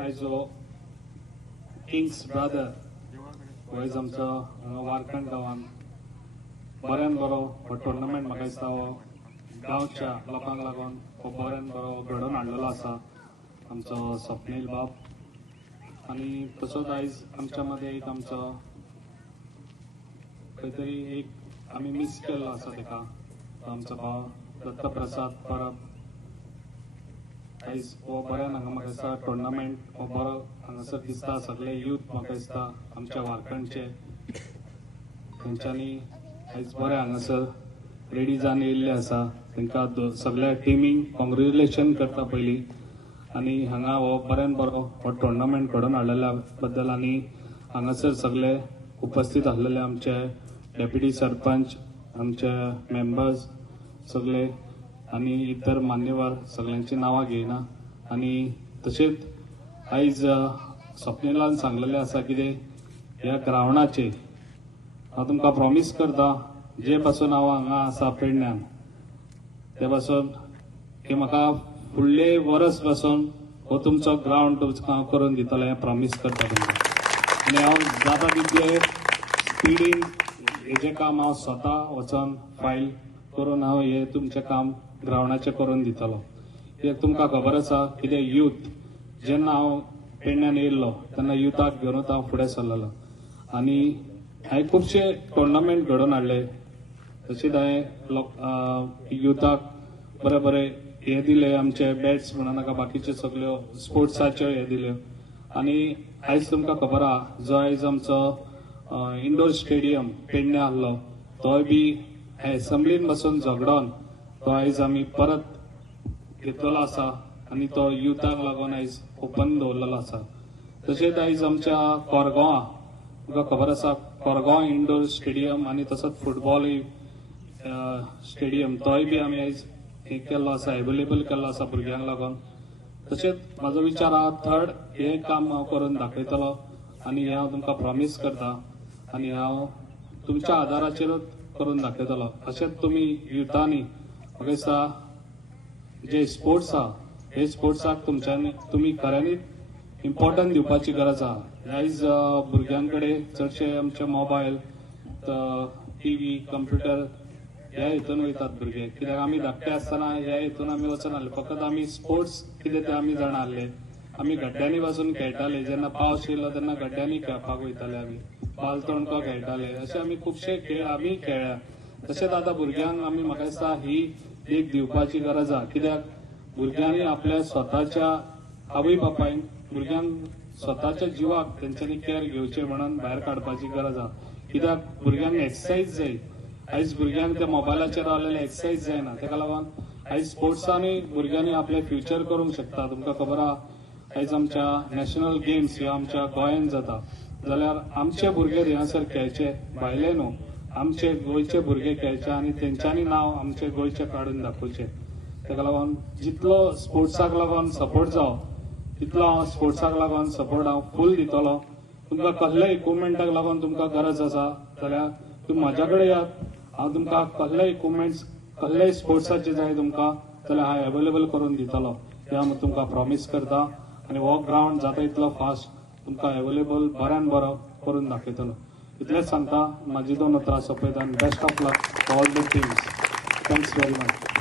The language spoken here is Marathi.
आयजो किंग्स ब्रदर वयज आमचो वारकण गांवांत बऱ्यान बरो हो टुर्नामेंट म्हाका दिसता हो गांवच्या लोकांक लागून हो बऱ्यान बरो घडोवन हाडलेलो आसा आमचो स्वप्नील बाब। आनी तसोच आयज आमच्या मदें एक आमचो खंय तरी एक आमी मिस केल्लो आसा तेका, आमचो भाव दत्तप्रसाद परब। आयज हो बऱ्यान हांगा म्हाका दिसता टुर्नामेंट हो बरो हांगासर दिसता, सगळे यूथ म्हाका दिसता आमच्या वारकणचे तेंच्यांनी आयज बरे हांगासर रेडी जावन येयल्ले आसा। तांकां सगळ्या टिमीक कॉंग्रेच्युलेशन करता पयलीं। आनी हांगा हो बऱ्यान बरो हो टुर्नामेंट घडोवन हाडलेल्या बद्दल आनी हांगासर सगळे उपस्थित आसलेले आमचे डेप्युटी सरपंच, आमचे मेंबर्स सगळे आनी इतर मान्यवर सगळ्यांची नांवां घेयना। आनी तशेंच आयज स्वप्निलान सांगलेलें आसा कितें ह्या ग्रावंडाचेर हांव तुमकां प्रॉमिस करता, जे पासून हांव हांगा आसा पेडण्यान ते पासून की म्हाका फुडले वर्स पासून हो तुमचो ग्रावंड तुमकां हांव करून दितलो हें प्रॉमिस करता तुमकां। आनी हांव जाता तितले स्पिडीन हेजें काम हांव स्वता वचोन फायल करून हांव हें तुमचें काम ग्रावंडाचें करून दितलो। कित्याक तुमकां खबर आसा कितें यूथ जेन्ना हांव पेडण्यान येयल्लो तेन्ना युथाक घेवनूच हांव फुडें सरलेलो आनी हांवें खुबशे टुर्नामेंट घडोवन हाडले। तशेंच हांवें युथाक बरे बरे हे दिले, आमचे बॅट्स म्हणा नाका बाकीच्यो सगळ्यो स्पोर्ट्साच्यो हे दिल्यो। आनी आयज तुमकां खबर आहा जो आयज आमचो इंडोर स्टेडियम पेडण्या आहलो तोय बी एसेंब्लीन बसून झगडोन तो आयज आमी परत घेतलेलो आसा आनी तो युथाक लागून आयज ओपन दवरलेलो आसा। तशेंच आयज आमच्या कोरगांवा तुमकां खबर आसा कोरगांव इंडोर स्टेडियम आनी तसोच फुटबॉल स्टेडियम तोय बी आमी आयज हे केल्लो आसा, एवेलेबल केल्लो आसा भुरग्यांक लागून। तशेंच म्हाजो विचार आहा थर्ड हे काम हांव करून दाखयतलो आनी हे हांव तुमकां प्रॉमिस करता आनी हांव तुमच्या आदाराचेरूच करून दाखयतलो। अशेंच तुमी युथांनी म्हाका दिसता जे स्पोर्ट्स आहा हे स्पोर्ट्साक तुमी खऱ्यांनीच इम्पॉर्टन्स दिवपाची गरज आहा। आयज भुरग्यांकडे चडशे आमचे मोबायल, टीव्ही, कंप्युटर ह्या हितून वयतात भुरगे, कित्याक आमी धाकटे आसतना ह्या हितून आमी वचून आहले, फकत आमी स्पोर्ट्स कितें ते आमी जाणा आहले। आमी गड्ड्यांनी वचून खेळटाले, जेन्ना पावस येयलो तेन्ना गड्ड्यांनी खेळपाक वयताले आमी, बाल तोणको खेळटाले, अशे आमी खुबशे खेळ आमी खेळ्ळ्या। तशेंच आतां भुरग्यांक आमी म्हाका दिसता ही एक दिवपाची गरज आहा, कित्याक भुरग्यांनी आपल्या स्वताच्या आवय बापायन भुरग्यांक स्वताच्या जिवाक तेंच्यांनी केअर घेवचे म्हणून भायर काडपाची गरज आहा। कित्याक भुरग्यांक एक्सरसाइज जाय, आयज भुरग्यांक त्या मोबायलाचेर रावलेले एक्सरसाइज जायना, तेका लागून आयज स्पोर्ट्सांनी भुरग्यांनी आपले फ्युचर करूंक शकता। तुमकां खबर आहा आयज आमच्या नॅशनल गेम्स ह्यो आमच्या गोंयांत जाता जाल्यार आमचे भुरगे हिंगासर खेळचे, भायले न्हू, आमचे गोंयचे भुरगे खेळचे आनी तेंच्यांनी नांव आमचे गोंयचे काडून दाखोवचे। तेका लागून जितलो स्पोर्ट्साक लागून सपोर्ट जावं तितलो हांव स्पोर्ट्साक लागून सपोर्ट हांव फूल दितलो। तुमकां कसल्या इक्विपमेंटाक लागून तुमकां गरज आसा जाल्यार तुमी म्हाज्या कडेन येयात, हांव तुमकां कसले इक्विपमेंट्स कसलेय स्पोर्ट्साचे जाय तुमकां जाल्यार हांव एवेलेबल करून दितलो, हे हांव तुमकां प्रॉमिस करता। आनी हो ग्रावंड जाता तितलो फास्ट तुमकां एवेलेबल बऱ्यान बरो करून दाखयतलो। इतलेंच सांगता, म्हाजी 2 उतरां सोंपयता आनी best of luck all the teams. Thanks very much.